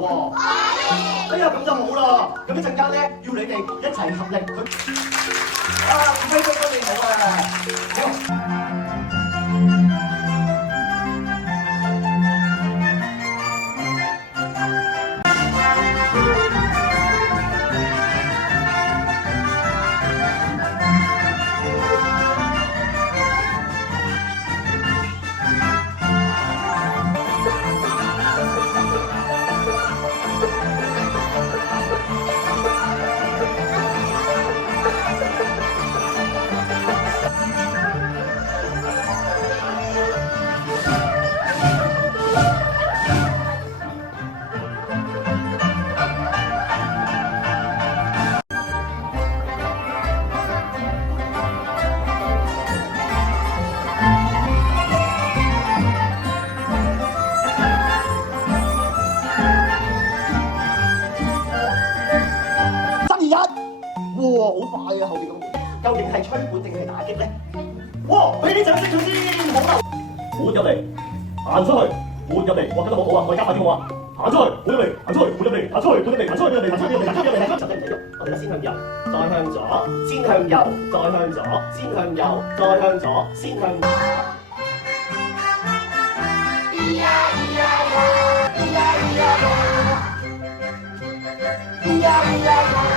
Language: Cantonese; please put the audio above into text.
喎。哎呀，咁就好啦。咁一陣間咧，要你哋一齊合力去。啊，輝哥哥你好啊！你好。哇，好快啊！後邊咁，究竟係吹管定係打擊咧？哇！俾啲掌聲佢先，好流。管入嚟，行出去，管入嚟，哇！跟得好好啊！我而家快啲好啊！行出去，管入嚟，行出去，管入嚟，行出去，管入嚟，行出去，管入嚟，行出去，管入嚟，行出去，管入嚟，行出去，唔使喐。我哋先向右，再向左，先向右，再向左，先向右，再向左，先向右。咿呀咿呀呀，咿呀咿呀呀，咿呀咿呀呀。